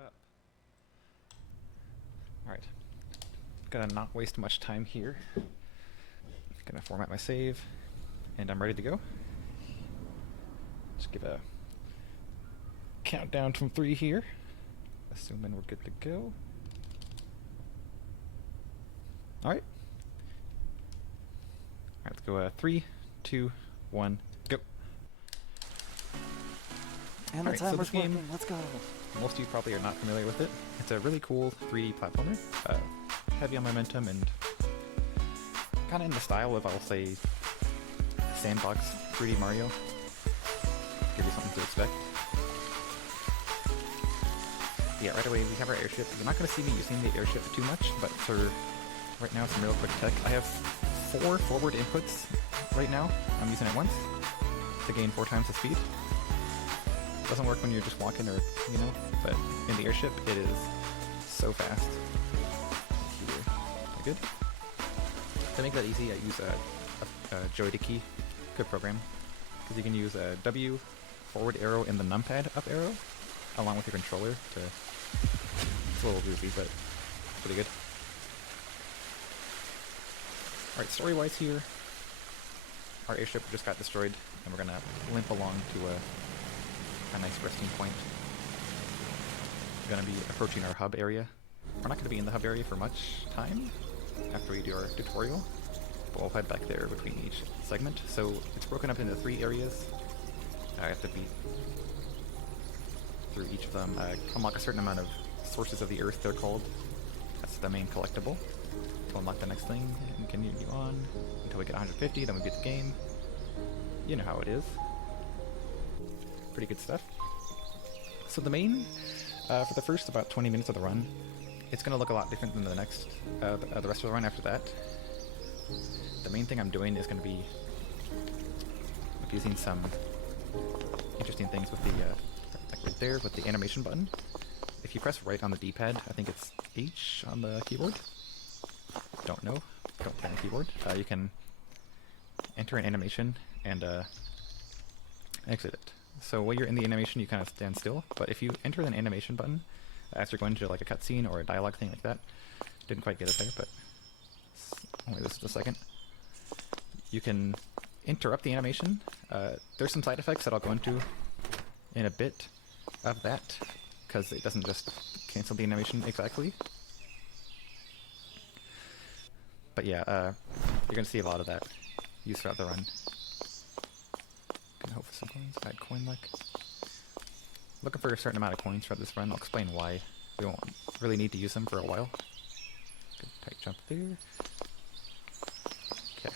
up. Alright. Gonna not waste much time here. Gonna format my save, and I'm ready to go. Just give a countdown from 3 here. Assuming we're good to go. Alright. Alright, let's go 3, 2, 1, go. And the timer's working, let's go! Most of you probably are not familiar with it. It's a really cool 3D platformer, heavy on momentum and kind of in the style of, I'll say, sandbox 3D Mario. Give you something to expect. Yeah, right away we have our airship. You're not going to see me using the airship too much, but for right now some real quick tech. I have 4 forward inputs right now. I'm using it once to gain 4 times the speed. Doesn't work when you're just walking or, you know, but in the airship it is so fast. Here. Good. To make that easy, I use a joystick good program, because you can use a W forward arrow and the numpad up arrow along with your controller to. It's a little goofy, but pretty good. Alright, story-wise here, our airship just got destroyed, and we're gonna limp along to a nice resting point. We're gonna be approaching our hub area. We're not gonna be in the hub area for much time after we do our tutorial, but we'll head back there between each segment. So it's broken up into 3 areas. I have to beat through each of them. Unlock a certain amount of sources of the earth, they're called. That's the main collectible. To unlock the next thing, and continue on until we get 150, then we beat the game. You know how it is. Pretty good stuff. So the main, for the first about 20 minutes of the run, it's going to look a lot different than the next, the rest of the run after that. The main thing I'm doing is going to be using some interesting things with the, like right there, with the animation button. If you press right on the D-pad, I think it's H on the keyboard. Don't know. Don't play on the keyboard. You can enter an animation and exit it. So while you're in the animation, you kind of stand still, but if you enter an animation button, as you're going to like a cutscene or a dialogue thing like that, didn't quite get it there, but only this is a second, you can interrupt the animation. There's some side effects that I'll go into in a bit of that, because it doesn't just cancel the animation exactly. But yeah, you're going to see a lot of that used throughout the run. Gonna hope for some coins. Add coin luck. Looking for a certain amount of coins throughout this run. I'll explain why. We won't really need to use them for a while. Good tight jump there. Okay.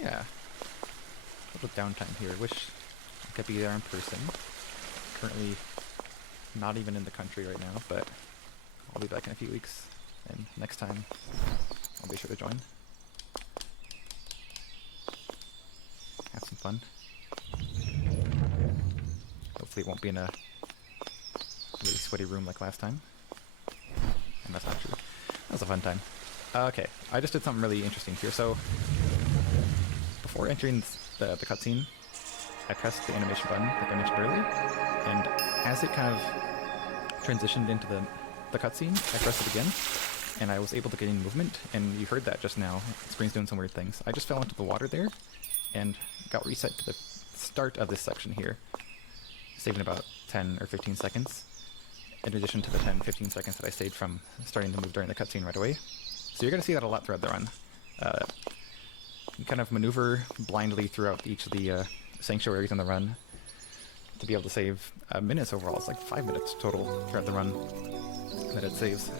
Yeah. A little downtime here. Wish I could be there in person. Currently not even in the country right now, but I'll be back in a few weeks. And next time, I'll be sure to join. Have some fun. Hopefully it won't be in a really sweaty room like last time. And that's not true. That was a fun time. Okay, I just did something really interesting here. So, before entering the cutscene, I pressed the animation button, like I mentioned earlier, and as it kind of transitioned into the cutscene, I pressed it again, and I was able to gain movement, and you heard that just now. The screen's doing some weird things. I just fell into the water there, and got reset to the start of this section here, saving about 10 or 15 seconds, in addition to the 10-15 seconds that I saved from starting to move during the cutscene right away. So you're going to see that a lot throughout the run. You kind of maneuver blindly throughout each of the sanctuaries in the run to be able to save minutes overall. It's like 5 minutes total throughout the run that it saves.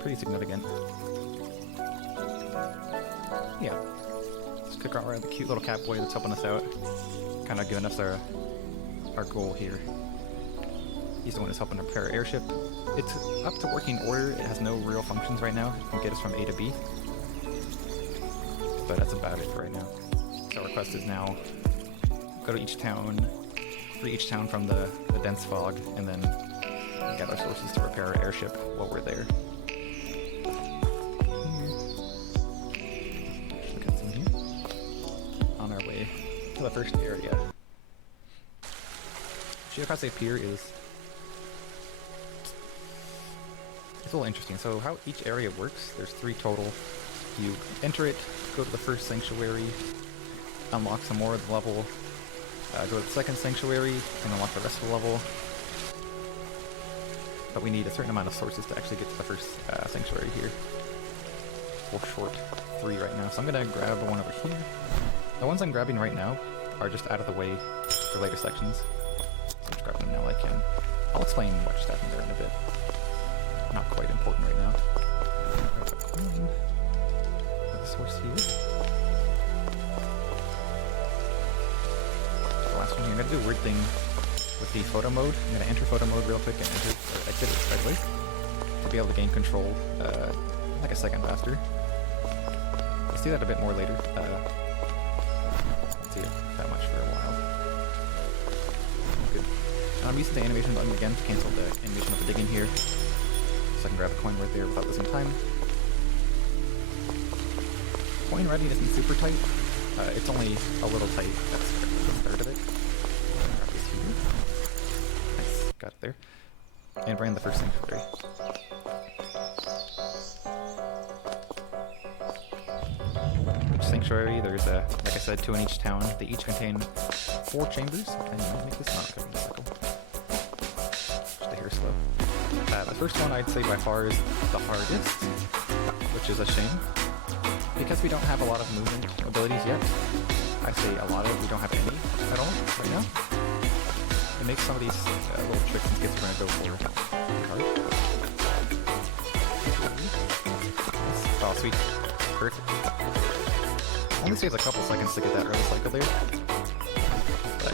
Pretty significant. Yeah. Just click around the cute little cat boy that's helping us out. Kind of giving us our goal here. He's the one who's helping to prepare our airship. It's up to working order. It has no real functions right now. It can get us from A to B. But that's about it for right now. So our quest is now go to each town, free each town from the dense fog, and then gather sources to repair our airship while we're there. On our way to the first area. Shiokase Pier is... it's a little interesting. So how each area works, there's 3 total. You enter it, go to the first sanctuary, unlock some more of the level, go to the second sanctuary, and unlock the rest of the level. But we need a certain amount of sources to actually get to the first sanctuary here. We're short 3 right now, so I'm gonna grab one over here. The ones I'm grabbing right now are just out of the way for later sections. So I'm just grabbing them now while I can. I'll explain what just happened there in a bit. Not quite important right now. Grab the coin. The source here. The last one here. I'm gonna do a weird thing with the photo mode. I'm gonna enter photo mode real quick and exit it right away to be able to gain control like a second faster. We'll see that a bit more later. Won't see it that much for a while. Good. I'm using the animation button again to cancel the animation of the digging here, so I can grab a coin right there without losing time. Coin reading isn't super tight. It's only a little tight. That's the start of it. Grab this here. Nice, got it there. And ran the first sanctuary. Each sanctuary, there's like I said, 2 in each town. They each contain 4 chambers. Can you make this? Not okay, cycle. Just a hair slow. The first one I'd say by far is the hardest, which is a shame. Because we don't have a lot of movement abilities yet, I say a lot of, we don't have any at all right now. It makes some of these little tricks and skits we're going to go for hard. Oh, sweet. Perfect. Only saves a couple seconds to get that early cycle there. But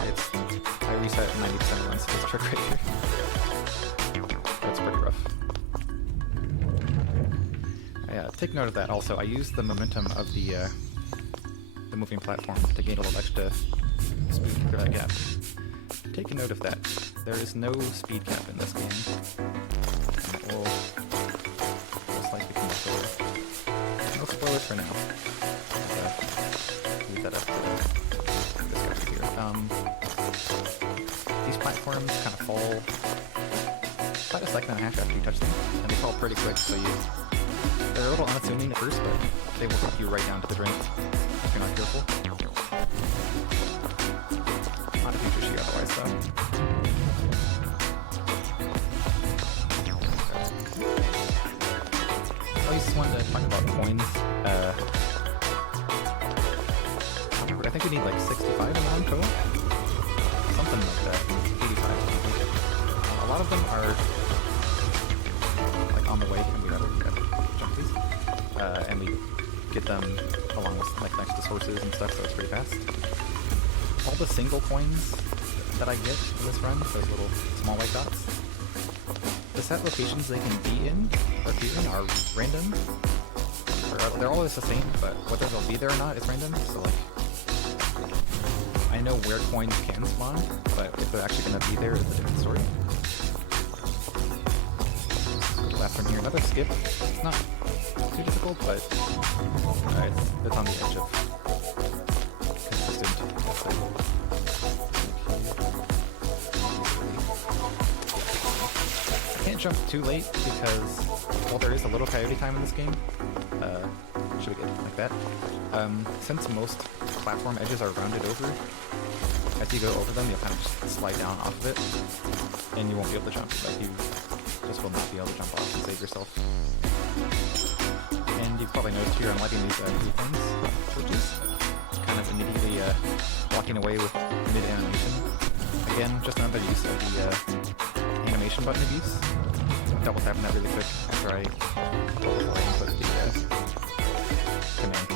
I reset 90% runs to this trick right here. That's pretty rough. Take note of that also. I use the momentum of the moving platform to gain a little extra speed through that gap. Take a note of that. There is no speed cap in this game. And it will most likely come spoiler. No spoilers for now. Leave that up to this guy here. These platforms kind of fall about a second and a half after you touch them, and they fall pretty quick, so they're a little unassuming at first, but they will take you right down to the drink if you're not careful. Not a feature sheet otherwise, though. I just wanted to talk about coins. I think we need like 65 in one total. Something like that. 85. A lot of them are like on the way, and we gotta jump these. And we get them along with like next to sources and stuff, so it's pretty fast. All the single coins that I get in this run, those little small white dots, the set locations they can be in or appear in are random. They're always the same, but whether they'll be there or not is random. So like, I know where coins can spawn, but if they're actually going to be there is a different story. Last one here, another skip. It's not too difficult, but it's on the edge of consistent. I can't jump too late because, well, there is a little coyote time in this game. Should we get like that? Since most platform edges are rounded over, as you go over them, you'll kind of just slide down off of it, and you won't be able to jump. Like, you just will not be able to jump off and save yourself. And you've probably noticed here I'm lighting these blue things, torches, kind of immediately walking away with mid-animation. Again, just another use of the animation button abuse. Double tapping that really quick after I input the command to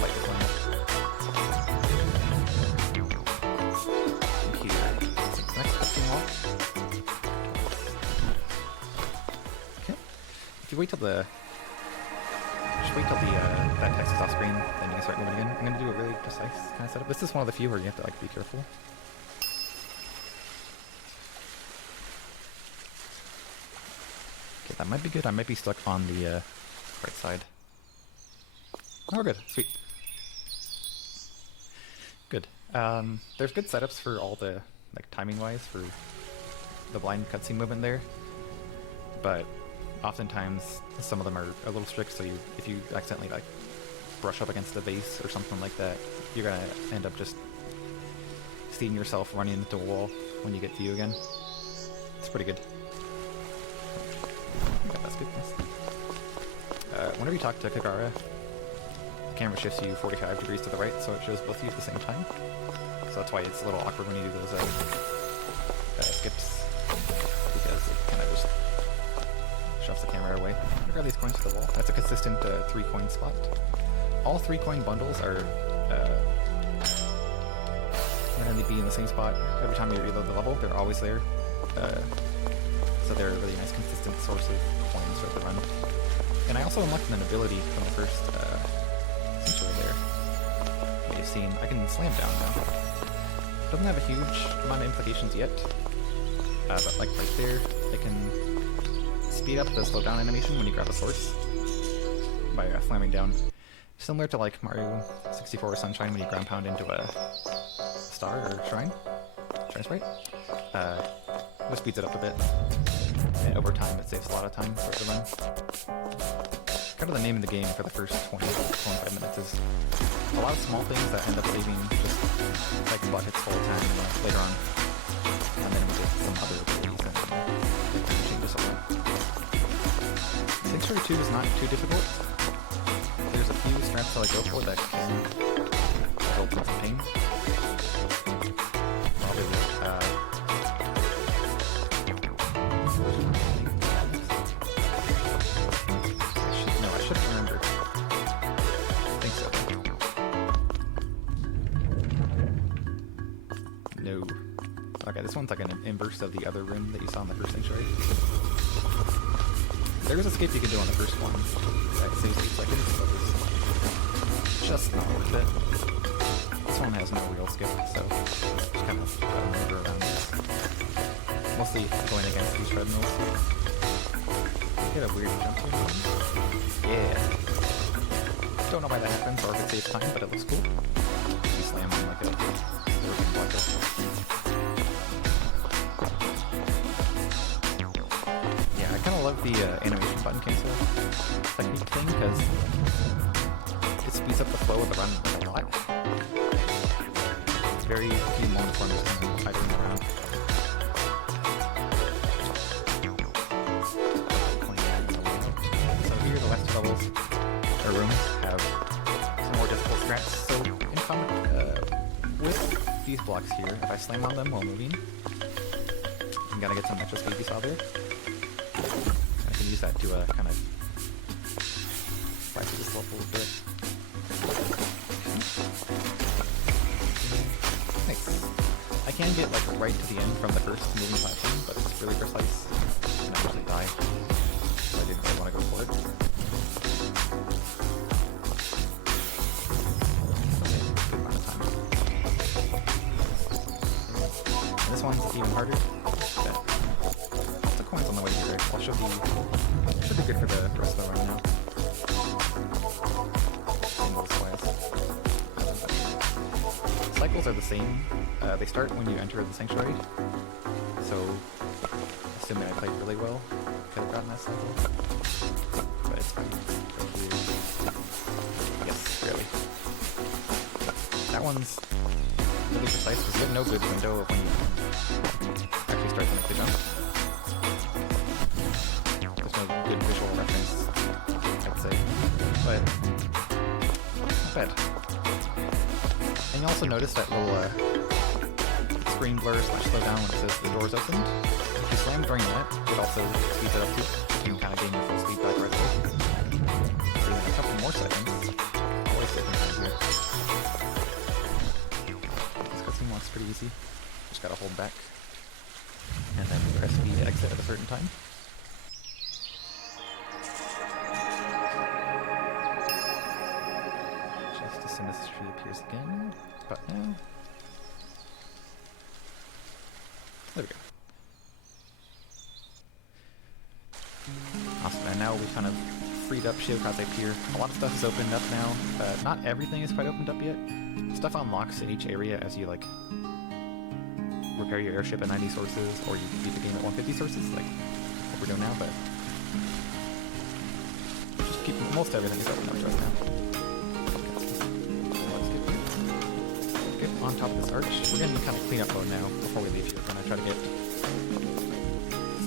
light this one up. And here, next cutscene wall. Okay. If you wait till that text is off screen, then you can start moving again. I'm gonna do a really precise kind of setup. This is one of the few where you have to like be careful. Okay, that might be good. I might be stuck on the right side. Oh, we're good. Sweet. Good. There's good setups for all the like timing-wise for the blind cutscene movement there, but oftentimes some of them are a little strict. So if you accidentally like brush up against the base or something like that, you're gonna end up just seeing yourself running into a wall when you get to you again. It's pretty good. Yeah, that's good. Whenever you talk to Kagara, the camera shifts you 45 degrees to the right, so it shows both of you at the same time. So that's why it's a little awkward when you do those skips, because it kind of just shoves the camera away. Grab these coins to the wall. That's a consistent 3-coin spot. All 3-coin bundles are going to be in the same spot every time you reload the level. They're always there. So they're a really nice consistent source of coins throughout the run. And I also unlocked an ability from the first sanctuary there. You've seen, I can slam down now. Doesn't have a huge amount of implications yet, but like right there, it can speed up the slowdown animation when you grab a source by slamming down. Similar to like Mario 64 Sunshine when you ground pound into a star or shrine sprite. It speeds it up a bit, and over time it saves a lot of time for the run. Kind of the name of the game for the first 20-25 minutes is a lot of small things that end up saving just like buckets full of time later on, and then with some other abilities and it changes a lot. Sanctuary 2 is not too difficult. There's a few strats that I go for that can result in some pain. Probably I should remember. I think so. No. Okay, this one's like an inverse of the other room that you saw in the first sanctuary. There is a skip you can do on the first one that saves 8 seconds, but it's just not worth it. This one has no real skip, so just kind of gotta maneuver around this. Mostly going against these treadmills. Get a weird jump here. Yeah. Don't know why that happens or if it saves time, but it looks cool. You slam on like a blocker. Yeah, I kind of love the animation button cancel technique thing because it speeds up the flow of the run a lot. Very few moments when I'm just kind of idling around. So here the last levels, or rooms, have some more difficult strats. So in common with these blocks here, if I slam on them while moving, I'm gonna get some extra speed you saw there. I can use that to kind of spice this level a bit. Nice. I can get like right to the end from the first moving platform, but it's really precise, and I usually die, so I didn't really want to go for it. Okay, good amount of time. And this one's even harder. Okay. Lots of coins on the way here. I'll should be good for the rest of the run now. Cycles are the same. They start when you enter the sanctuary, so assuming I played really well, I could have gotten that cycle, but it's fine. I guess, really. That one's really precise because you have no good window of when you actually start to make the jump. There's no good visual reference, I'd say, but not bad. And you also notice that little screen blur / slow down when it says the door's opened. If you slam during that, it also speeds it up too. You can kind of gain your full speed back right away. So in a couple more seconds, always taking time here. This cutscene looks pretty easy. Just gotta hold back. And then press B to exit at a certain time. Just as soon as this tree appears again. But now. There we go. Awesome, and now we've kind of freed up Shiokaze Pier. A lot of stuff is opened up now. Not everything is quite opened up yet. Stuff unlocks in each area as you like repair your airship at 90 sources, or you can beat the game at 150 sources, like what we're doing now, but just keep most everything is open up just now. Let's get on top of this arch. We're gonna kind of clean up mode now before we leave here. We're gonna try to get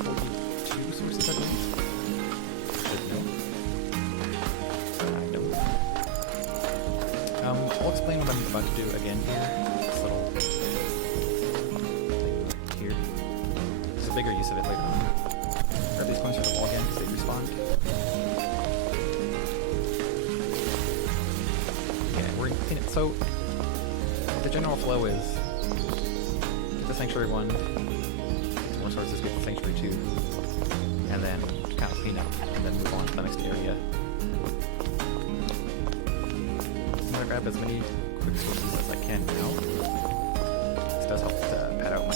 42 sources, I believe. Should know. No. I'll explain what I'm about to do again here. This little thing here. There's a bigger use of it later on. Grab these coins for the wall again because they respawn. Yeah, we're gonna clean it. So the general flow is get the Sanctuary 1, get more sources, get the Sanctuary 2, and then kind of clean up, and then move on to the next area. I'm gonna grab as many quick sources as I can now. This does help to pad out my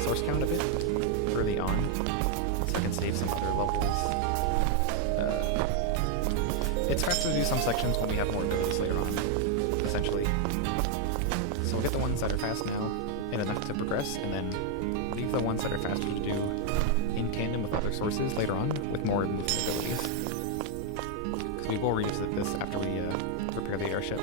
source count a bit early on, so I can save some other levels. It's faster to do some sections when we have more abilities later on, essentially. So we'll get the ones that are fast now and enough to progress, and then leave the ones that are faster to do in tandem with other sources later on with more movement abilities. Because we will revisit this after we repair the airship.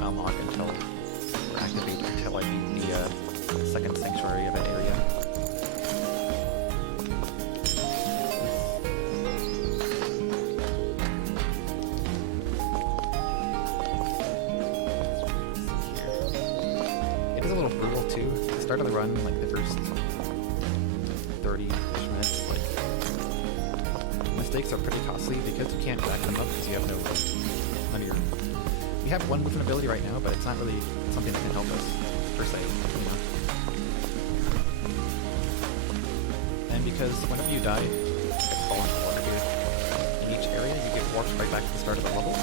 Unlock until we're activated until I beat the second sanctuary of that area. It is a little brutal too. At the start of the run, like the first 30-ish minutes, like mistakes are pretty costly because you can't back them up because you have no none of your. We have one movement ability right now, but it's not really something that can help us, per se. You know? And because whenever you die, you get fall into water here. In each area, you get warped right back to the start of the level,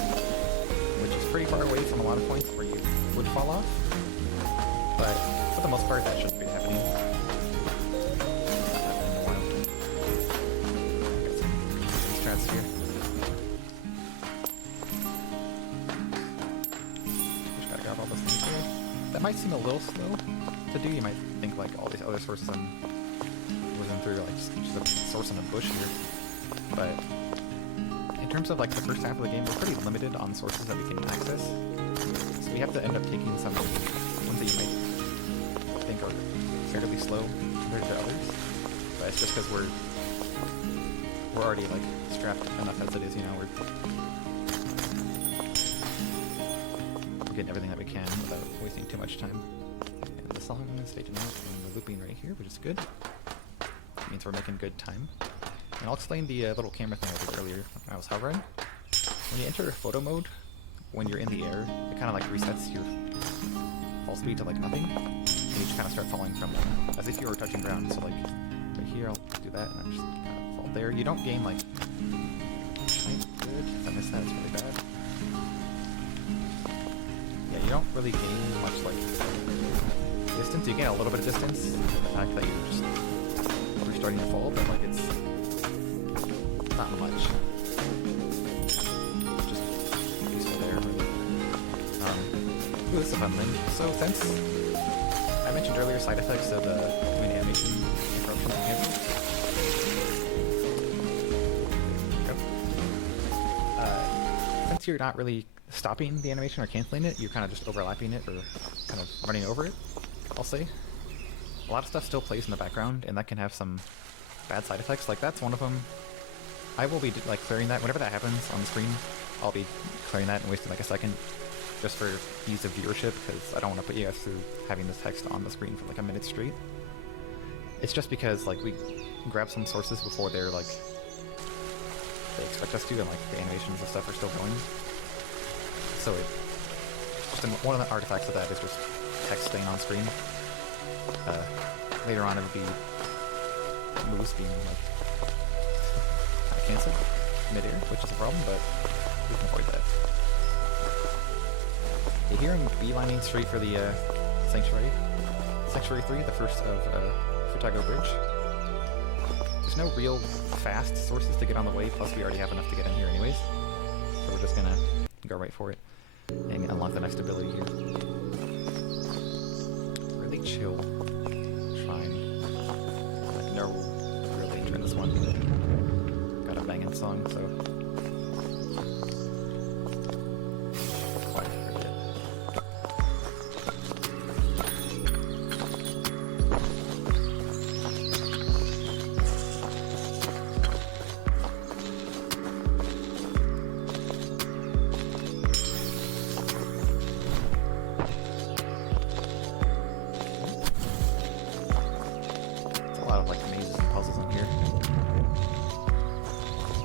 which is pretty far away from a lot of points where you would fall off. But for the most part, that shouldn't be happening. It's not happening in a while. Got some strats here. That might seem a little slow to do. You might think like all these other sources I'm whizzing through, like just a source in a bush here. But in terms of like the first half of the game, we're pretty limited on sources that we can access. So we have to end up taking some ones that you might think are fairly slow compared to others. But it's just because we're already like strapped enough as it is, you know. We're getting everything that we can without wasting too much time. And the song is fading out and we're looping right here, which is good. It means we're making good time. And I'll explain the little camera thing I did earlier when I was hovering. When you enter photo mode, when you're in the air, it kind of like resets your fall speed to like nothing. And you just kind of start falling from as if you were touching ground. So like right here, I'll do that and I'm just kind of fall there. You don't gain like good. If I miss that, it's really bad. You don't really gain much like distance. You gain a little bit of distance from the fact that you're just starting to fall, but like it's not much. Just useful there, really. Ooh, this is a fun thing. So since I mentioned earlier side effects of doing animation interruption and cancel. Since you're not really stopping the animation or canceling it, you're kind of just overlapping it or kind of running over it, I'll say. A lot of stuff still plays in the background, and that can have some bad side effects. Like, that's one of them. I will be, like, clearing that. Whenever that happens on the screen, I'll be clearing that and wasting, like, a second just for ease of viewership, because I don't want to put you guys through having this text on the screen for, like, a minute straight. It's just because, like, we grab some sources before they're, like, they expect us to, and, like, the animations and stuff are still going. So it, just one of the artifacts of that is just text staying on screen. Later on it would be moves being like cancelled mid-air, which is a problem, but we can avoid that. Okay, here I'm beelining straight for the Sanctuary. Sanctuary 3, the first of Futago Bridge. There's no real fast sources to get on the way, plus we already have enough to get in here anyways. So we're just gonna go right for it and unlock the next ability here. Really chill shrine. Like no real danger in this one. Got a banging song, so quiet for a bit. A lot of like mazes and puzzles in here.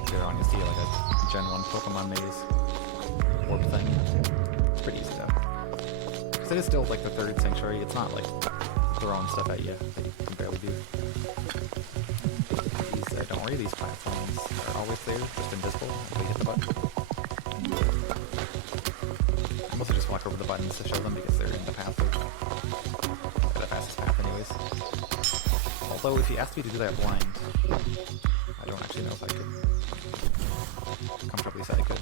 Later on, you'll see like a Gen 1 Pokemon maze orb thing. It's pretty easy though. Because it is still like the third Sanctuary. It's not like throwing stuff at you that you can barely do. These, don't worry, these platforms are always there, just invisible until you hit the button. I mostly just walk over the buttons to show them because they're in the path of the fastest path anyways. Although if you asked me to do that blind, I don't actually know if I could comfortably say I could.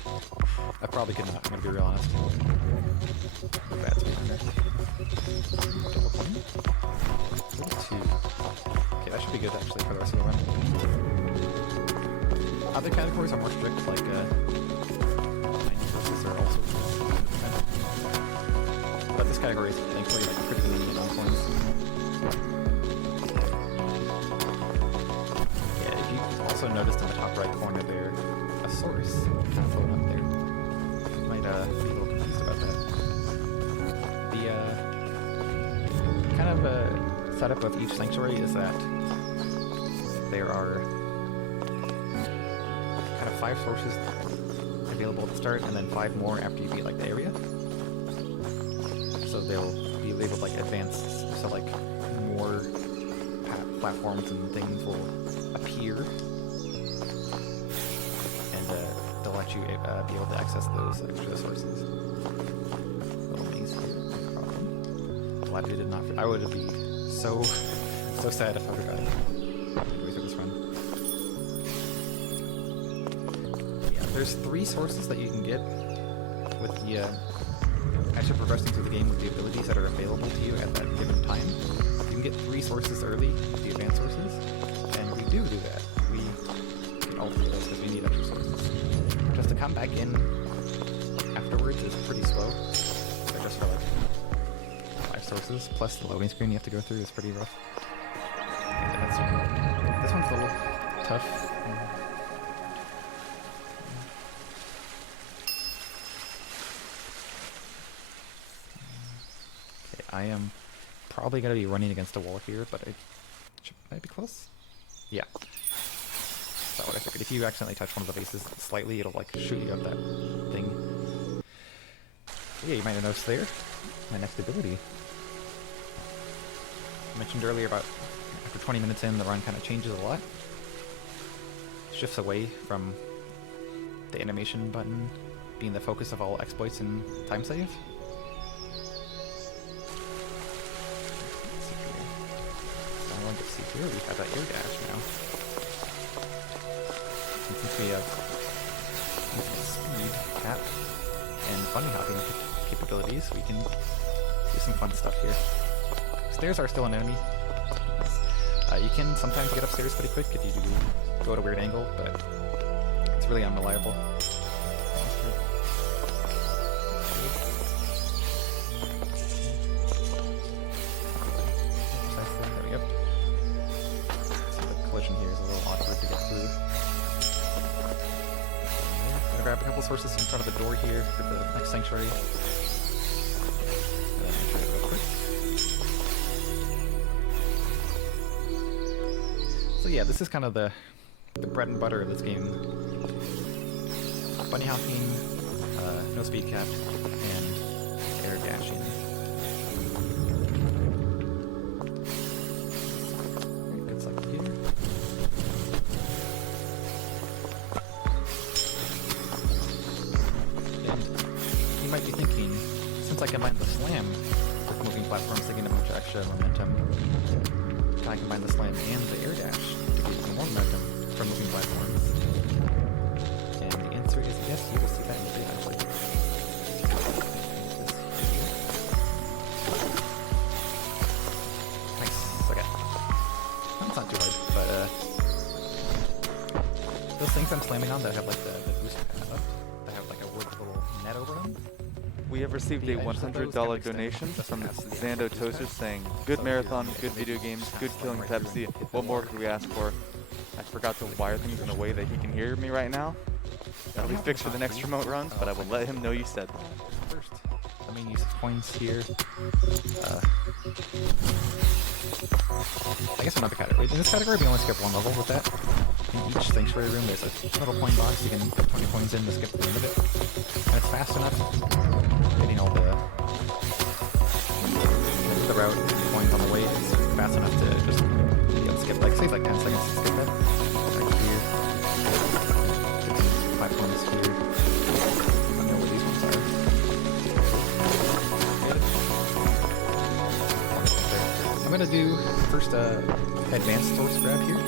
I probably could not, I'm gonna be real honest. I'm a bad speedrunner. Double point. 32. Okay, that should be good actually for the rest of the run. Other categories are more strict, like 90 versus are also but this category is thankfully like pretty lenient on points. Also noticed in the top right corner there a source kind of floating up there. You might be a little confused about that. The kind of setup of each sanctuary is that there are kind of 5 sources available at the start and then 5 more after you beat like the area. So they'll be labeled like advanced, so like more platforms and things will appear. They'll let you be able to access those extra sources. Little maze here, no problem. Glad we did not. I would be so sad if I forgot it. Midway through this run. Yeah, there's 3 sources that you can get with the as you're progressing through the game with the abilities that are available to you at that given time. You can get 3 sources early, the advanced sources, and we do that. We get all 3 of those because we need extra sources. Just to come back in afterwards is pretty slow. They're just for like 5 sources, plus the loading screen you have to go through is pretty rough. This one's a little tough. Okay, I am probably going to be running against a wall here, but might be close? Yeah. That's what I figured. If you accidentally touch one of the bases slightly, it'll like shoot you up that thing. Yeah, you might have noticed there. My next ability. I mentioned earlier about after 20 minutes in, the run kind of changes a lot. Shifts away from the animation button being the focus of all exploits and time save. So I want to see here, we have that air dash now. And since we have speed, cap, and bunny hopping capabilities, we can do some fun stuff here. Stairs are still an enemy. You can sometimes get upstairs pretty quick if you go at a weird angle, but it's really unreliable. There we go. So the collision here is a little awkward to get through. I'm gonna grab a couple sources in front of the door here for the next sanctuary. And then try it real quick. So yeah, this is kind of the bread and butter of this game. Bunny hopping, no speed cap, and air dashing. Good stuff here. And you might be thinking, since I combined the slam with moving platforms to gain a bunch of extra momentum, can I combine the slam and the air dash to get even more momentum from moving platforms? And the answer is yes, you will see that in the video actually. Nice, okay. That's not too hard, but those things I'm slamming on that have like the boost up, that have like a little net over them. We have received a $100 donation from Xando Toaster saying, "Good marathon, good video games, good killing Pepsi. What more could we ask for?" I forgot to wire things in a way that he can hear me right now. That'll be fixed for the next remote runs, but I will let him know you said that. First, the main use of coins here. I guess another category. In this category, we only skip one level with that. In each sanctuary room, there's a little coin box. You can put 20 coins in to skip the end of it. And it's fast enough. Getting all the route coins on the way is fast enough to just be able to skip, like, saves like 10 seconds to skip that. Right here. 5 coins here. I don't know where these ones are. I'm gonna do first advanced source grab here.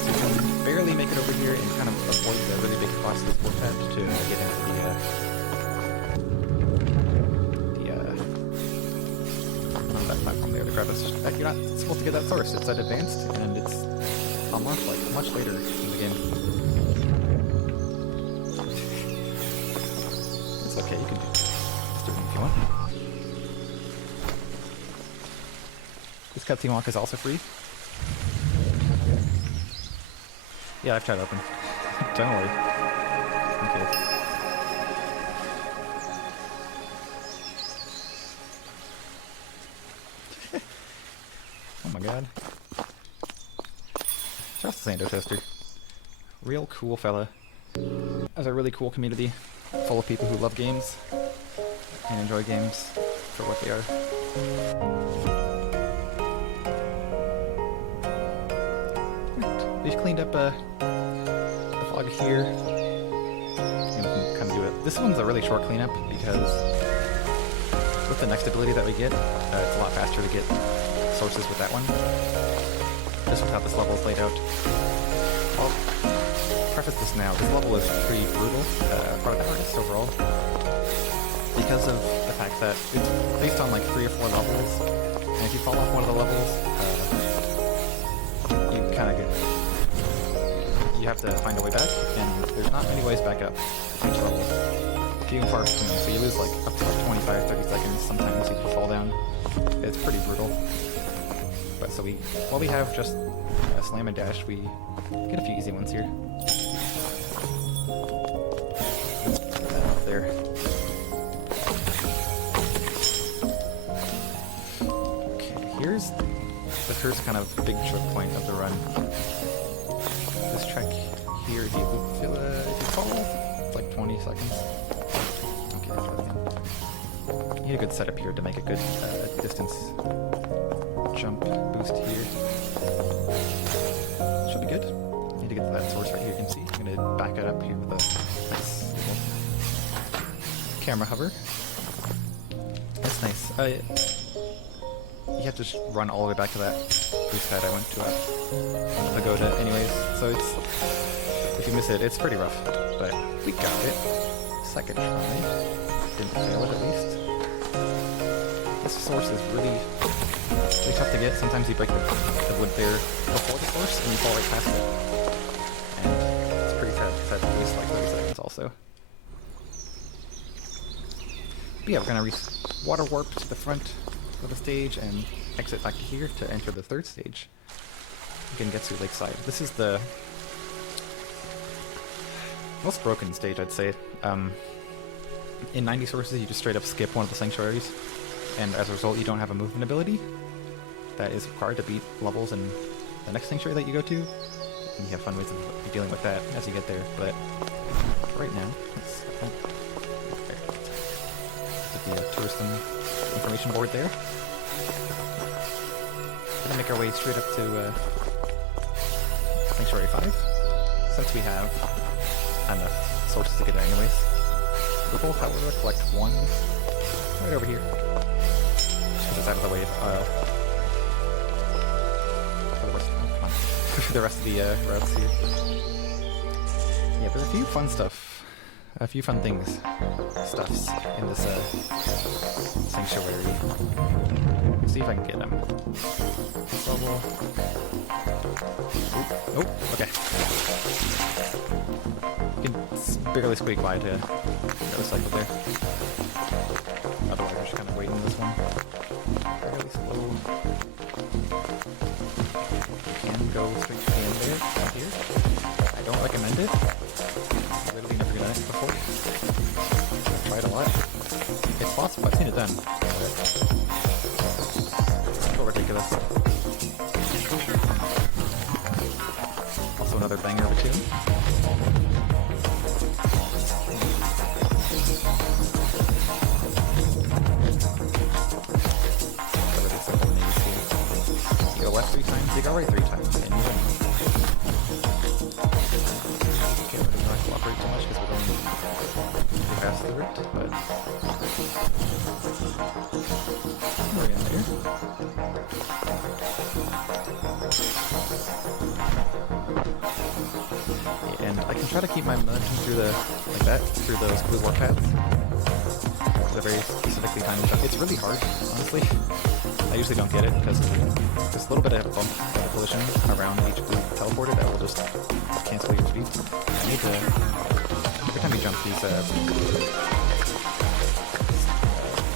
So you can barely make it over here and kind of avoid the really big cost of this warpad to get into that platform there to grab us. You're not supposed to get that source. It's at advanced and it's unlocked like much later in the game. Okay, you can do it if you want. This cutscene walk is also free. Yeah, I've tried to open. Don't worry. Okay. Oh my god. Trust the Xando Toaster. Real cool fella. Has a really cool community. Full of people who love games and enjoy games for what they are. Right. We've cleaned up the fog here. And we can kind of do it. This one's a really short cleanup because with the next ability that we get, it's a lot faster to get sources with that one. Just with how this level is laid out. Well, preface this now. This level is pretty brutal for the hardest overall because of the fact that it's based on like 3 or 4 levels, and if you fall off one of the levels, you kind of you have to find a way back, and there's not many ways back up each level. Few and far between, so you lose like up to like 25-30 seconds sometimes if you fall down. It's pretty brutal. But so while we have just a slam and dash, we get a few easy ones here. There. Okay, here's the first kind of big choke point of the run. This track here, if you fall, it's like 20 seconds. Okay, you need a good setup here to make a good distance jump boost here. Should be good. Need to get to that source right here. You can see. I'm gonna back it up here with a nice camera hover. That's nice. You have to just run all the way back to that boost pad I went to a pagoda anyways, so it's, if you miss it, it's pretty rough, but we got it. Second try. Didn't fail it at least. This source is really tough to get. Sometimes you break the wood there before the source and you fall right past it. And it's pretty sad because that waste like 30 seconds also. But yeah, we're gonna water warp to the front of the stage and exit back to here to enter the third stage. Gengetsu Lakeside. This is the most broken stage, I'd say. In 90 sources, you just straight up skip one of the sanctuaries, and as a result, you don't have a movement ability that is required to beat levels in the next sanctuary that you go to. And you have fun ways of dealing with that as you get there, but right now, let's put the tourism information board there. We're gonna make our way straight up to Sanctuary 5. since we have enough sources to get there anyways, we will, however, collect one right over here. Just because it's out of the way for the rest of come on. For the rest of the routes here. Yeah, but a few fun stuffs in this sanctuary. Let's see if I can get them. This level. Oh, okay. You can barely squeak by to the other cycle there. Otherwise, we're just kind of waiting this one. Fairly slow. You can go straight to the end there, down here. I don't recommend it. I've literally never done it before. I've tried a lot. It's possible, I've seen it done. It's a little ridiculous. Also another banger of a tune. You go left 3 times, you go right 3 times, and you win. Can't really not cooperate too much because we're going too fast through it, but we're in there. Yeah, and I can try to keep my momentum through like that, through those blue warpaths. They're very specifically timed jump. It's really hard, honestly. I usually don't get it because there's a little bit of a bump of collision around each blue teleporter that will just cancel your speed. I need to, every time you jump these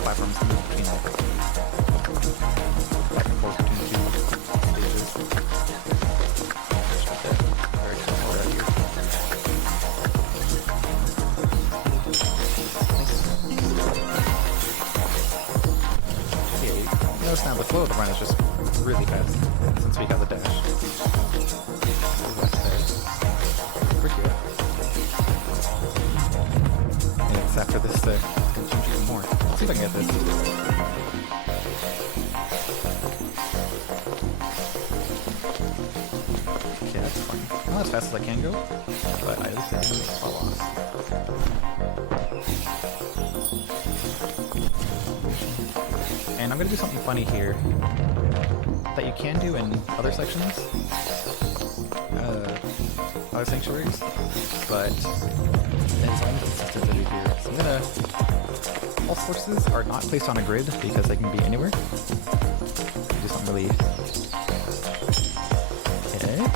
platforms, move between like back and forth between the 2 stages. Just very careful right here. Notice now the flow of the run is just really fast since we got the dash. Pretty good. And it's after this that can change even more. Let's see if I can get this. Okay, that's fine. Not as fast as I can go, but I at least didn't fall off. And I'm going to do something funny here that you can do in other sections, other sanctuaries, but it's only consistent to do here. So I'm going to... All sources are not placed on a grid because they can be anywhere. Do something really... Okay.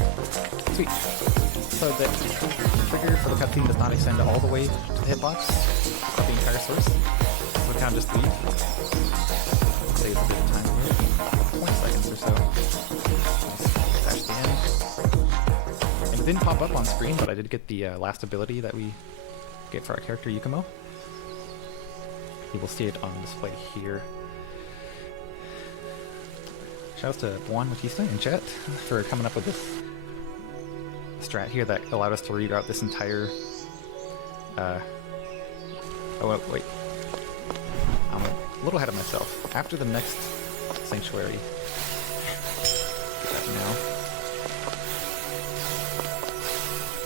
Sweet. So the trigger for the cutscene does not extend all the way to the hitbox of the entire source. So we kind of just leave. Saves a bit of time here. 20 seconds or so. Just dash the end. And it didn't pop up on screen, but I did get the last ability that we get for our character Yukumo. You will see it on display here. Shouts to Juan Batista in chat for coming up with this strat here that allowed us to reroute this entire... Oh, wait. I'm a little ahead of myself. After the next sanctuary, get that now.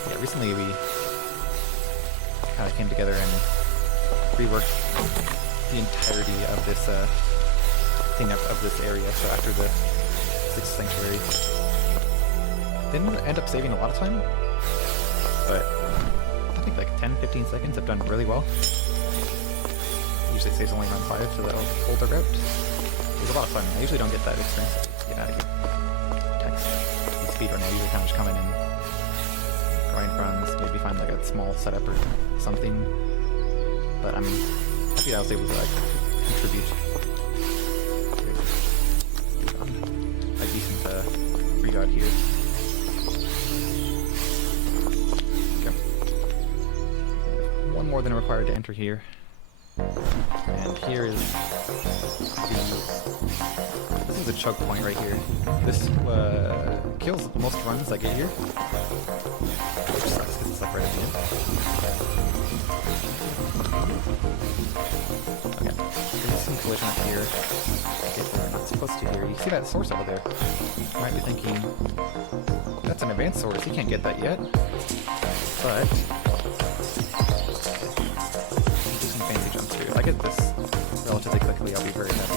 Yeah, recently we kind of came together and reworked the entirety of this cleanup of this area. So after the 6th sanctuary, didn't end up saving a lot of time, but I think like 10-15 seconds have done really well. Usually it saves only around 5, so that'll hold the route. It was a lot of fun. I usually don't get that experience. Get out of here. Text. And speedrunning, I usually kind of just come in and grind runs, maybe find like a small setup or something. But I'm happy I was able to like contribute a decent reroute here. Okay. One more than required to enter here. And here is this is the choke point right here. This kills most runs that get here. Which sucks because it's like right at the end. Okay, there's some collision up here. If we're not supposed to here. You see that source over there? You might be thinking, That's an advanced source. He can't get that yet. But do some fancy jumps here. If I get this relatively quickly, I'll be very happy.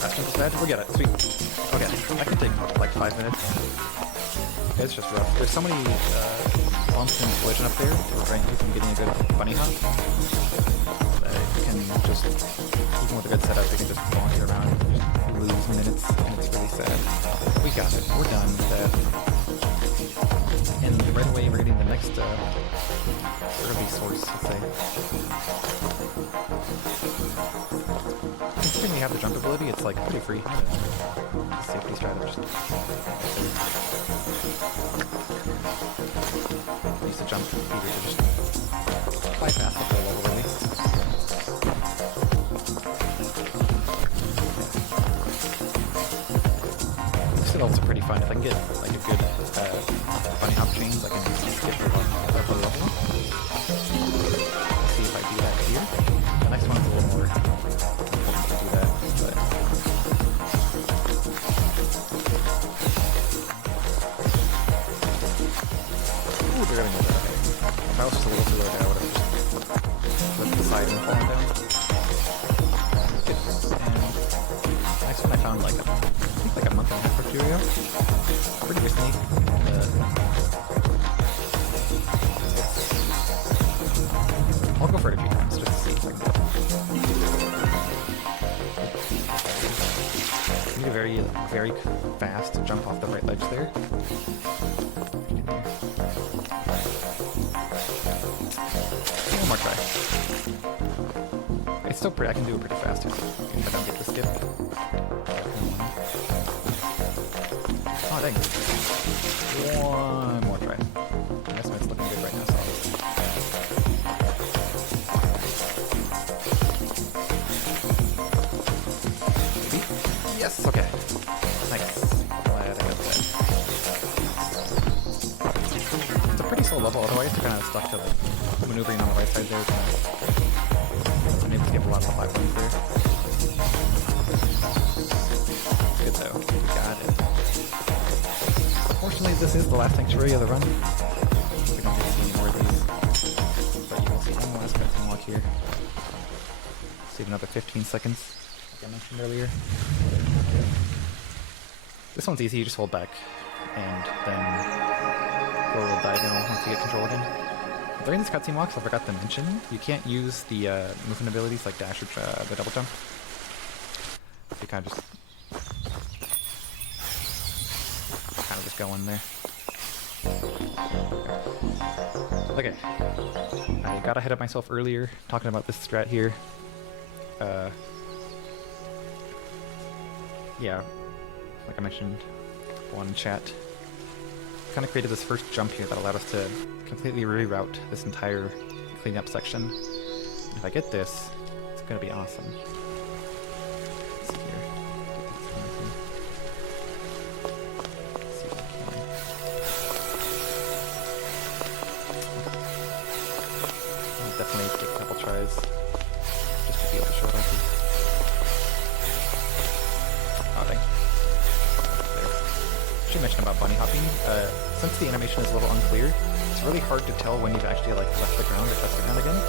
Fast jump is bad. We'll get it. Sweet. Okay, I can take like 5 minutes. It's just rough. There's so many bumps and collision up there to prevent you from getting a good bunny hop. That you can just, even with a good setup, you can just launch it around and lose minutes, and it's really sad. We got it. We're done with that. And right away, we're getting the next early source, let's say. Considering we have the jump ability, it's like pretty free. Safety strategy. Use the jump feeder to just bypass the whole level, really. This levels are pretty fun. If I can get like a good bunny hop chains, I can skip the level. See if I do that here. The next one's a little more important to do that, but ooh, they're gonna go there. If I was just a little too low there, I would have just flipped the side and fallen down. Good. And next one I found like I think like a month and a half or two ago. Pretty recently. I'll go for it a few times just to see if I can get it. Need a very, very fast jump off the right ledge there. One more try. It's still pretty, I can do it pretty fast if I don't get the skip. Oh dang. One more try. I guess it's looking good right now, so maybe? Yes, okay. Nice. Glad I got that. It's a pretty slow level, otherwise you're kind of stuck to like maneuvering on the right side there. I'm able to skip a lot of the platforms there. Good though. We got it. Fortunately, this is the last sanctuary of the run. We don't get to see any more of these. But you will see one last cutscene walk here. Save another 15 seconds, like I mentioned earlier. This one's easy, you just hold back. And then go a little diagonal once you get control again. During this cutscene walks, I forgot to mention, you can't use the movement abilities like dash or the double jump. You kind of just go in there. Okay. I got ahead of myself earlier talking about this strat here. Yeah, like I mentioned on chat, kind of created this first jump here that allowed us to completely reroute this entire cleanup section. If I get this, it's gonna be awesome. Let's see here. Let's see if I can. I'll definitely take a couple tries just to be able to show it off. Oh dang. Should mention about bunny hopping. Since the animation is a little unclear, it's really hard to tell when you've actually like left the ground or touched the ground again.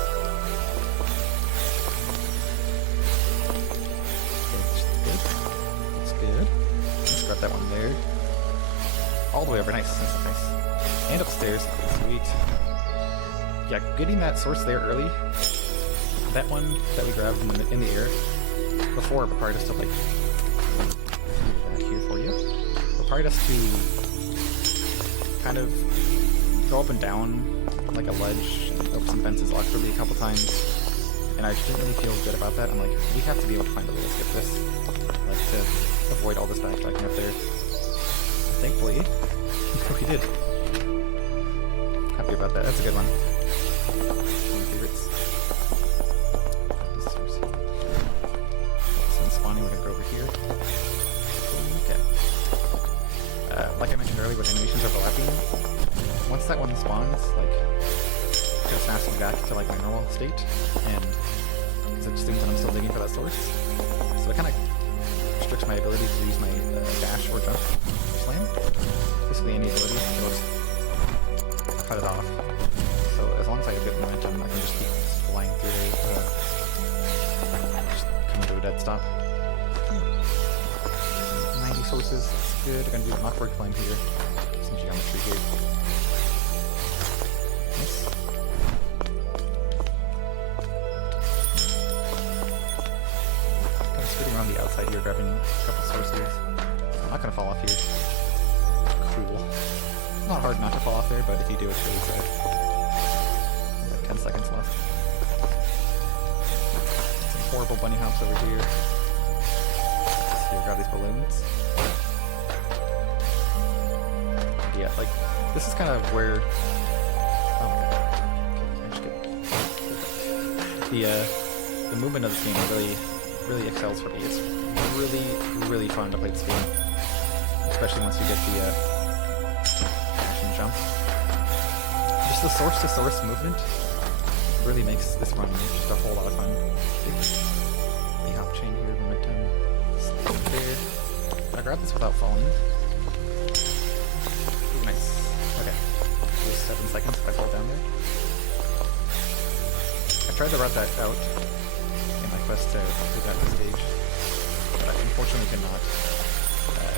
That's good. Let's grab that one there. All the way over. Nice. Nice. And upstairs. Sweet. Yeah, getting that source there early. That one that we grabbed in the air before required us to like back here for you. Required us to kind of go up and down like a ledge, over some fences awkwardly a couple times, and I just didn't really feel good about that. I'm like, we have to be able to find a way to skip this, like to avoid all this backtracking up there. Thankfully, we did. Happy about that. That's a good one. One of my favorites. Sun spawning. We're gonna go over here. Okay. Like I mentioned earlier, with animations overlapping, once that one spawns, like, it goes snaps me back to like my normal state, and because it assumes that I'm still digging for that source, so it kind of restricts my ability to use my dash or jump or slam. Basically any ability, it'll just cut it off. So as long as I have good momentum, I can just keep flying through it. Just come to a dead stop. 90 sources, that's good. I'm gonna do an awkward climb here. Some geometry here. Nice. I'm skirting around the outside here, grabbing a couple sources. I'm not gonna fall off here. Cool. Not hard not to fall off there, but if you do, it's really sad. Like 10 seconds left. Some horrible bunny hops over here. Just here, grab these balloons. Yeah, like, this is kind of where... Oh my god. Okay, the movement of this game really excels for me. It's really fun to play this game. Especially once you get the dash and jump. Just the source-to-source movement really makes this run just a whole lot of fun. Big hop chain here, momentum. Slide there. I grab this without falling. Ooh, nice. Okay. There's 7 seconds if I fall down there. I tried to route that out in my quest to get out the stage, but I unfortunately cannot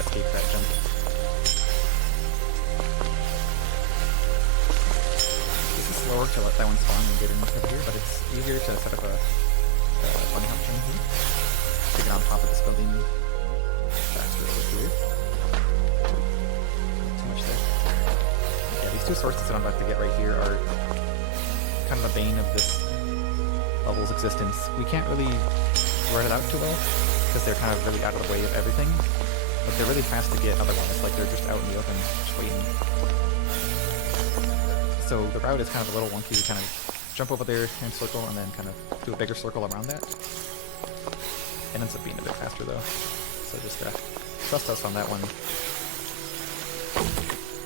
escape that jump. This is slower to let that one spawn and get in over here, but it's easier to set up a bunny hop chain here to get on top of this building faster over here. Too much there. Yeah, these two sources that I'm about to get right here are kind of the bane of this level's existence. We can't really run it out too well because they're kind of really out of the way of everything. But they're really fast to get otherwise, like they're just out in the open, just waiting. So the route is kind of a little wonky. You kind of jump over there and circle, and then kind of do a bigger circle around that. It ends up being a bit faster though. So just trust us on that one.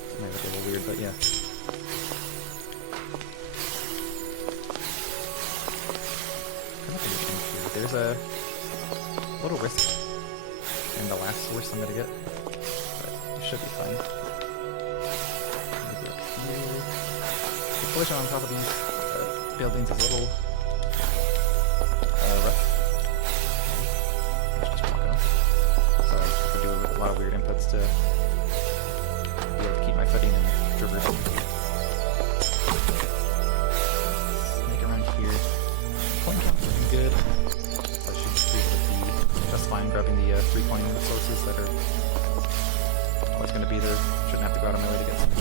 It might look a little weird, but yeah. There's a little risk in the last source I'm gonna get, but it should be fine. The collision on top of these buildings is a little rough. Let's just walk off. So I have to do a lot of weird inputs to be able to keep my footing and traverse. Make around here. Point count's looking good. Just fine grabbing the 3-coin sources that are always going to be there. Shouldn't have to go out of my way to get some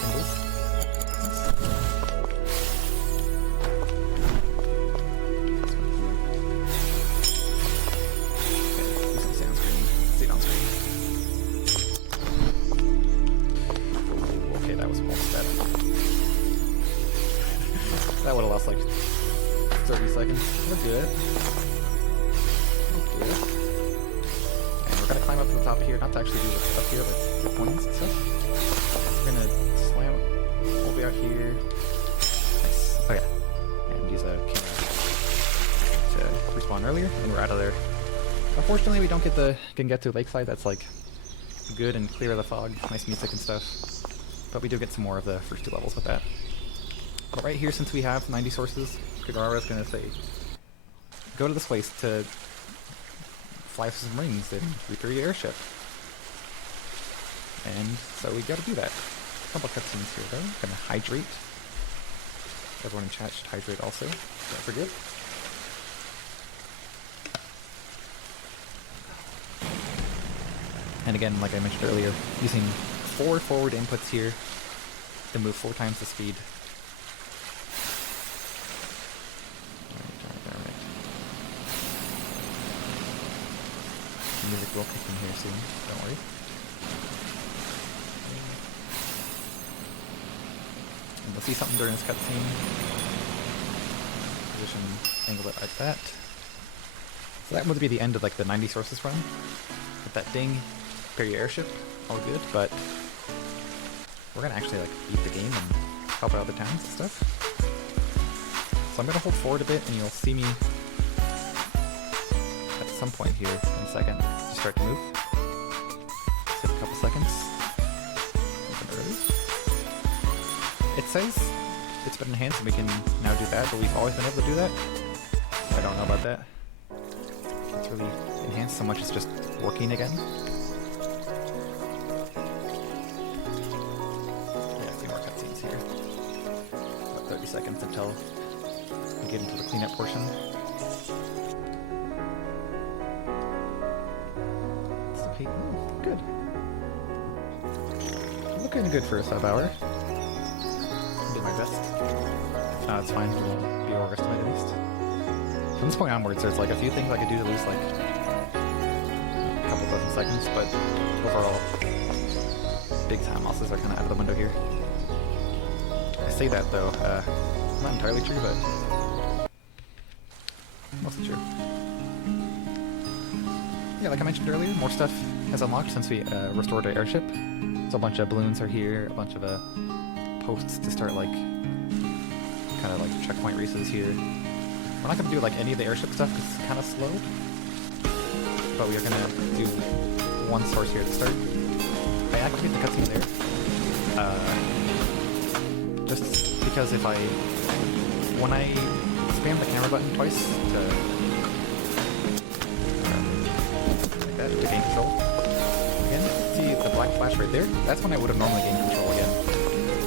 singles. Okay, do some sand screen. Stay on screen. Ooh, okay, that was almost that. That would have lost like 30 seconds. We're good. And we're gonna climb up to the top here, not to actually do this up here, like the points and stuff. We're gonna slam all the way out here. Nice. Oh yeah. And use a camera to respawn earlier, and we're out of there. Unfortunately, we don't get to Lakeside. That's like good and clear of the fog, nice music and stuff. But we do get some more of the first 2 levels with that. But right here, since we have 90 sources, Kagara's gonna say, go to this place to fly some rings and repair your airship. And so we gotta do that. A couple cutscenes here though. Gonna hydrate. Everyone in chat should hydrate also. Don't forget. And again, like I mentioned earlier, using 4 forward inputs here to move 4 times the speed. Music will kick in here soon, don't worry. And you'll see something during this cutscene. Position, angle it like that. So that would be the end of like the 90 sources run. Hit that ding, repair your airship, all good, but we're gonna actually like beat the game and help out the towns and stuff. So I'm gonna hold forward a bit and you'll see me at the some point here in a second to start to move. Just a couple seconds. Open early. It says it's been enhanced and we can now do that, but we've always been able to do that. I don't know about that. It's really enhanced so much it's just working again. Yeah, a few more cutscenes here. About 30 seconds until we get into the cleanup portion. Good. Looking good for a sub-hour. I'll do my best. If not, it's fine. We'll be overestimated at least. From this point onwards, there's like a few things I could do to lose like a couple dozen seconds, but overall, big time losses are kind of out of the window here. I say that though, not entirely true, but mostly true. Yeah, like I mentioned earlier, more stuff has unlocked since we restored our airship. So a bunch of balloons are here, a bunch of posts to start like kind of like checkpoint races here. We're not gonna do like any of the airship stuff because it's kind of slow, but we are gonna do one source here to start. I activate the cutscene there, just because if when I spam the camera button twice to to gain control. Again, see the black flash right there? That's when I would have normally gained control again.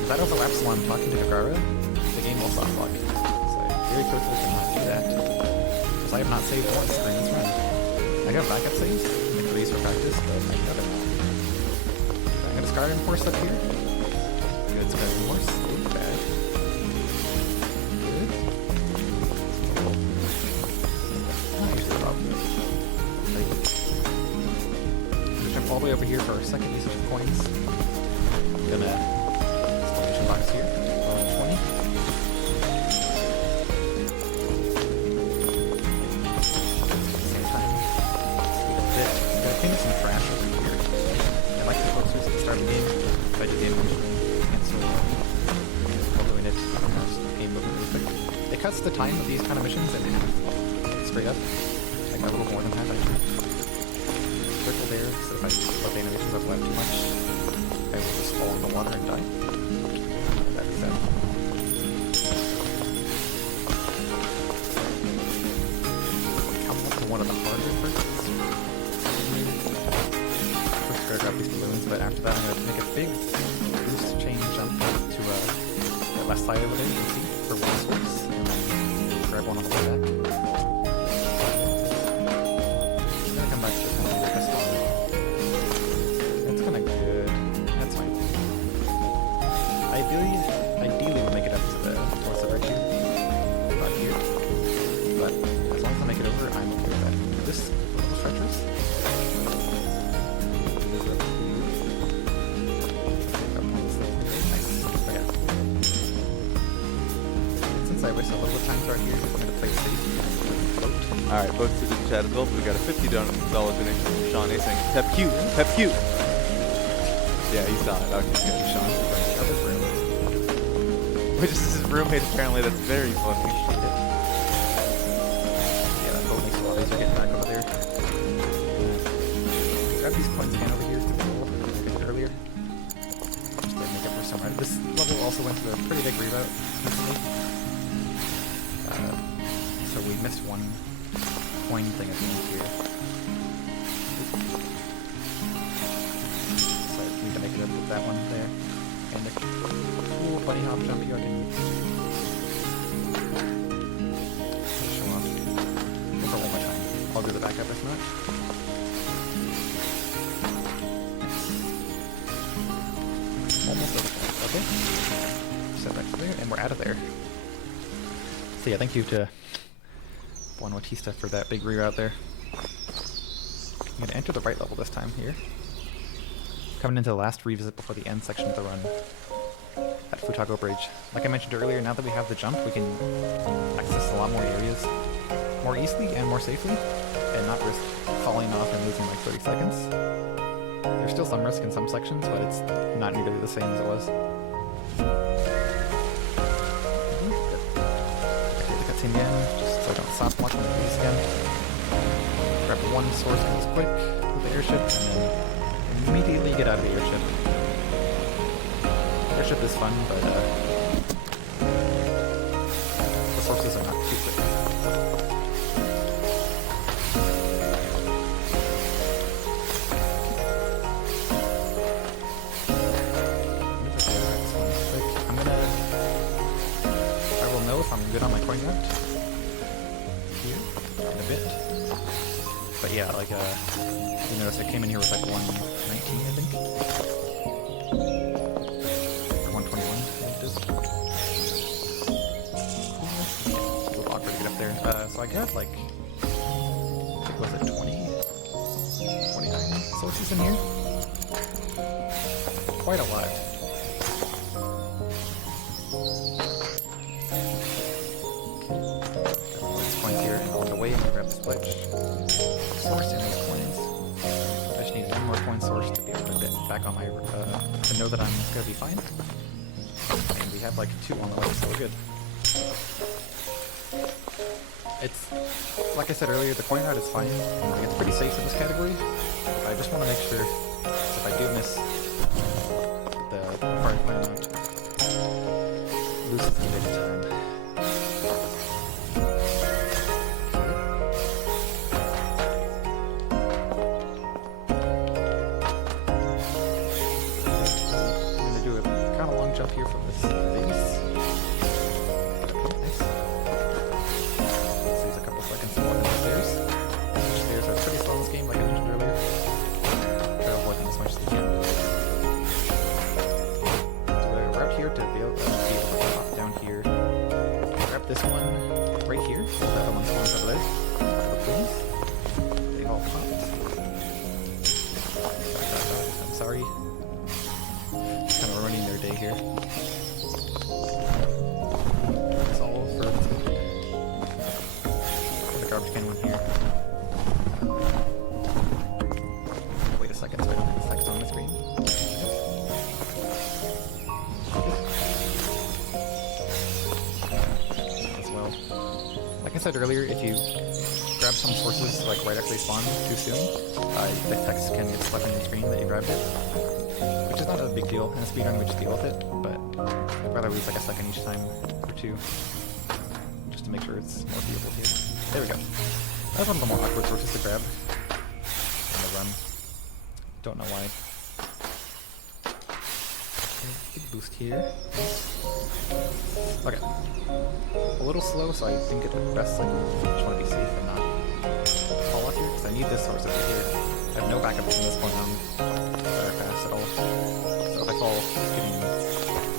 If that overlaps while I'm talking to Kagara, the game will soft lock. So I very carefully cannot do that. Because I have not saved once during this run. I got backup saves, like these for practice, but I got it. So I'm gonna Scar Enforce up here. Good, Scar Enforce. Bad. Good. Not usually a problem. All the way over here for our second usage of coins. Gonna exclamation box here. 20. Same time. Speed up a bit. Gotta clean up some trash over here. I like the posters at the start of the game. If I do game cancel while doing it, game movement really quick. It cuts the time of these kind of missions in half. Straight up. Like a little more than half actually. Circle there, so if I let the animations overlap too much, I will just fall in the water and die. That is that. Coming up to one of the harder parts. First gotta grab these balloons, but after that I'm gonna make a big boost chain jump to the left side over there, you can see, for one source, and then grab one on the way back. I'm gonna come back to the Ideally we'll make it up to the towards the right here. Not here. But as long as I make it over, I'm okay with that. This little treacherous. Nice. Okay. Since I wasted a little bit of time to start here, I'm gonna play safe. Alright, folks, to the chat as well, but we got a $50 donation from Sean A saying, Pep cute, Pep cute. Yeah, he saw it. Okay, thank you, Sean. Which is his roommate, apparently. That's very funny. Yeah, that boat makes a lot easier getting back over there. Grab these coins again over here to the goal I did earlier. Just to make up for some right. This level also went through a pretty big reroute recently. So we missed one coin thing at the end here. So I need to make it up with that one there. And the cool bunny hop jump here I can show off. Go for one more time. I'll do the backup if not. Almost over. Okay. Set back to there, and we're out of there. So yeah, thank you to Juan Bautista for that big reroute there. I'm gonna enter the right level this time here. Coming into the last revisit before the end section of the run at Futago Bridge. Like I mentioned earlier, now that we have the jump, we can access a lot more areas more easily and more safely, and not risk falling off and losing like 30 seconds. There's still some risk in some sections, but it's not nearly the same as it was. Okay, the cutscene again, just so I don't stop watching these again. grab one source because it's quick with the airship, and then immediately get out of the airship. Airship is fun, but the sources are not too quick. I'm good on my coin route here in a bit. But yeah, like you notice I came in here with like 119, I think. Or 121, I think it is. Cool. A little awkward to get up there. So I got like, I think was it 20? 29 sources in here? Quite a lot. Source in these coins. I just need one more coin source to be able to get back on my to know that I'm gonna be fine. And we have like 2 on the way, so we're good. It's like I said earlier, the coin route is fine. Like, it's pretty safe in this category. I just want to make sure if I do miss the hard coin amount, loses the big time. Jump here from this base. Okay, nice. Saves a couple seconds to walk up the stairs. Stairs are pretty slow in this game, like I mentioned earlier. Try to avoid them as much as you can. Do a route here to be able to hop down here. Grab this one right here. The other one spawns over there. Please. They all popped. I'm sorry. Kind of ruining their day here. It's all for the garbage can one here. Wait a second so I don't have text on the screen. As well. Like I said earlier, if you grab some sources like right after they spawn too soon, the text can get stuck on your screen that you grabbed it. Which is not a big deal. In a speedrun, we just deal with it, but I'd rather lose like a second each time or 2, just to make sure it's more viewable here. There we go. That's one of the more awkward sources to grab on the run. Don't know why. Okay, big boost here. Okay. A little slow, so I didn't get the best cycle. I just want to be safe and not fall off here, because I need this source over here. I have no backup from this point on. Very fast at all. So if I fall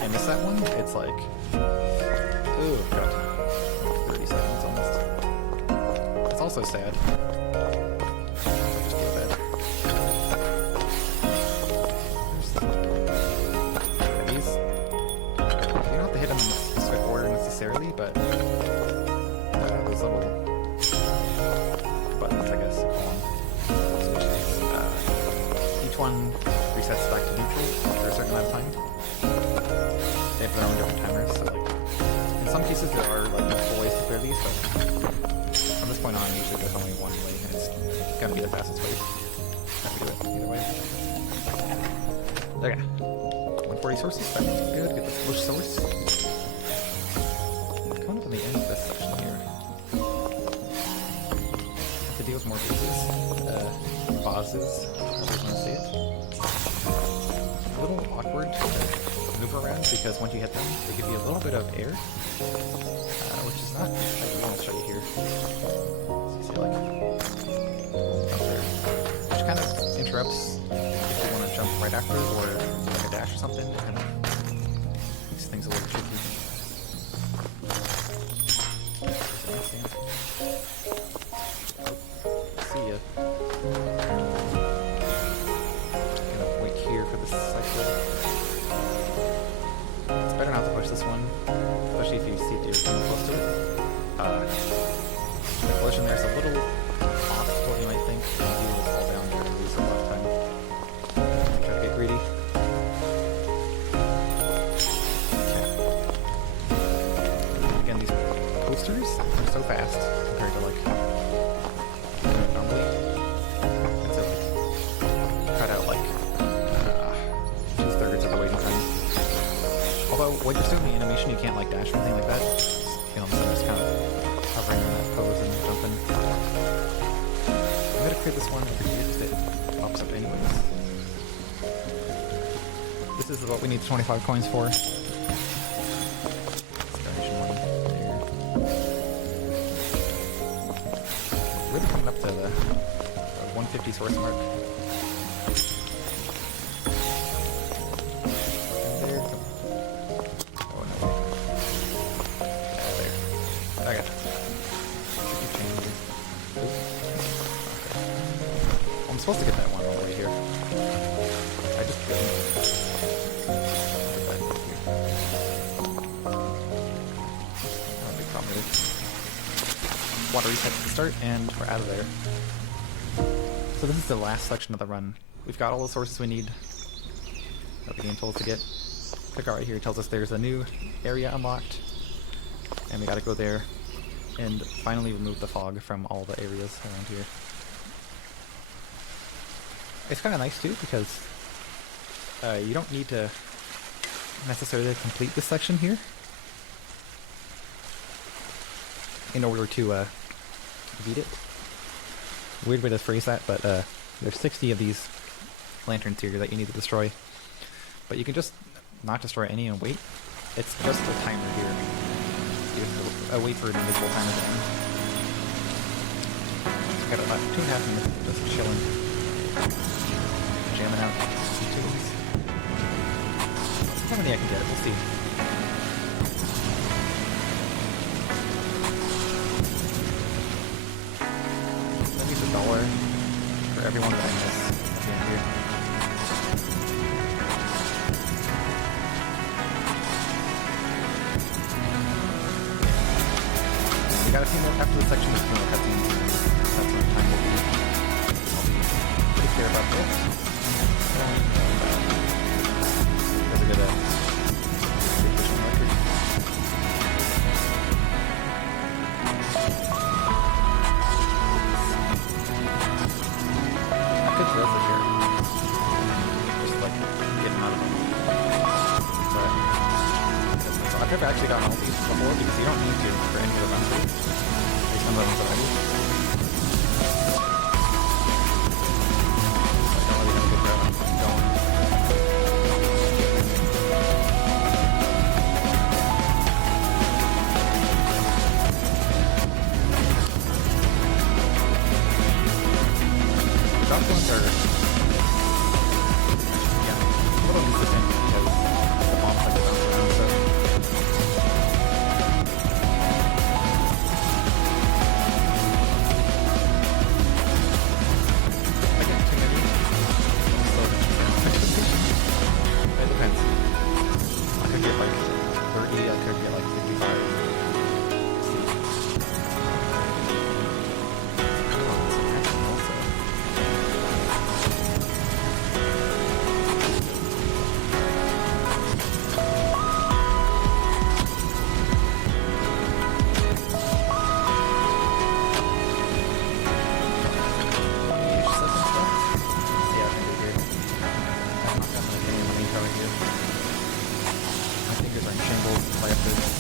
and miss that one, it's like, oh god, 30 seconds almost. It's also sad. Just go bad. These, you don't have to hit them in a specific order necessarily, but those little buttons, I guess, each one resets back to neutral after a certain amount of time. They have their own different timers, so like, in some cases there are like multiple ways to clear these, but from this point on usually there's only one way, and it's gonna be the fastest way. Have to do it either way. Okay. 140 sources, that's good, get this push source. Coming up on the end of this section here. Have to deal with more bases. Vases. It. A little awkward to maneuver around because once you hit them, they give you a little bit of air, which is not. I'll show you here. So you see, like, up there, which kind of interrupts if you want to jump right after or like a dash or something. It kind of makes things a little tricky. See ya. It's better not to push this one, especially if you see that you're coming close to it. The collision there's a little off what you might think, and you will fall down here and lose a lot of time. Try to get greedy. Okay. Again, these coasters are so fast compared to like normally. When you're still in the animation, you can't like dash or anything like that. Just, you know, so just kind of hovering in that pose and jumping. I'm gonna create this one over here because it pops up anyways. This is what we need 25 coins for. Exploration one there. Really coming up to the 150 source mark. There, come. Oh no. There. Okay. Should keep changing. Okay. I'm supposed to get that one all the way here. I just didn't. Not a big problem really. Water reset to start, and we're out of there. So this is the last section of the run. We've got all the sources we need that the game told us to get. Click out right here, tells us there's a new area unlocked, and we gotta go there and finally remove the fog from all the areas around here. It's kind of nice too because you don't need to necessarily complete this section here in order to beat it. Weird way to phrase that, but there's 60 of these lanterns here that you need to destroy. But you can just not destroy any and wait. It's just a timer here. You have to wait for an invisible timer to end. So got about 2.5 minutes just chilling. Jamming out some tunes. How many I can get, we'll see. $1 for everyone that I miss at the end here. We got a few more after the section of more cutscenes. That's when time will be. I'll be pretty clear about this. There's a good efficient record. Good throw for sure. Just like getting out of them. But so I've never actually gotten all these before because you don't need to for any of the runs. There's some runs already. So I don't really have a good route on going. Drop ones are, yeah, a little inconsistent because the bombs like to bounce around, so. I get too many. I'm so it depends. I could get like 30, I could get like 55. See.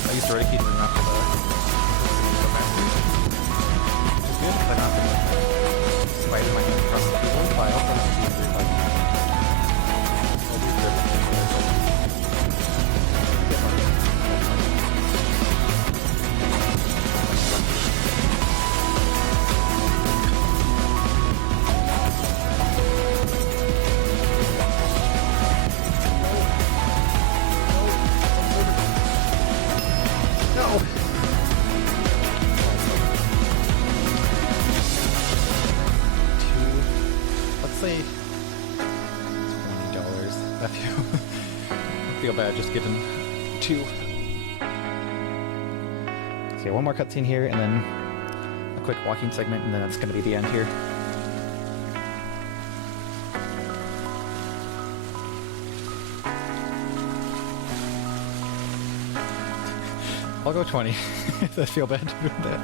I used to already keep them after the master. Which is good because I don't have to spider my hand across the keyboard, but I also have to use the button. I'll do the say $20. I feel bad just giving 2. Okay, one more cutscene here, and then a quick walking segment, and then it's going to be the end here. I'll go 20. If I feel bad doing that.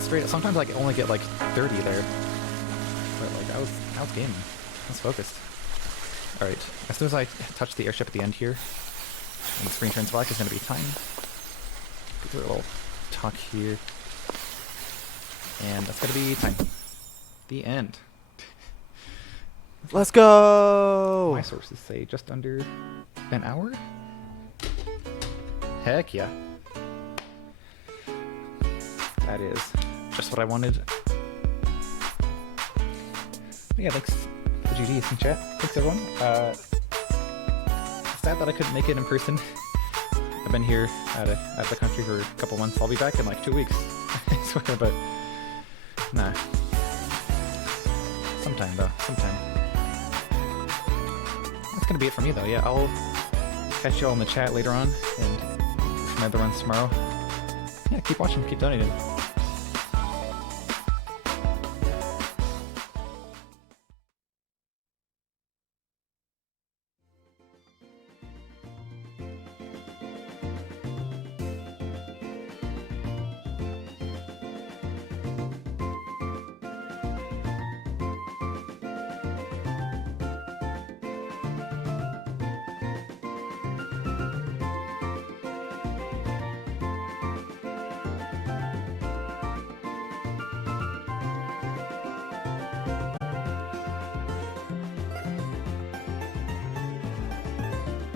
Straight, sometimes I only get like 30 there, but like I was game. I was focused. Alright, as soon as I touch the airship at the end here, and the screen turns black, is going to be time. Do a little talk here. And that's going to be time. The end. Let's go! My sources say just under an hour? Heck yeah. That is just what I wanted. Yeah, thanks for the GDs in chat. Thanks everyone. Sad that I couldn't make it in person. I've been here out of the country for a couple months. I'll be back in like 2 weeks. I swear, but nah. Sometime though, sometime. That's gonna be it for me though. Yeah, I'll catch you all in the chat later on and some other runs tomorrow. Yeah, keep watching, keep donating.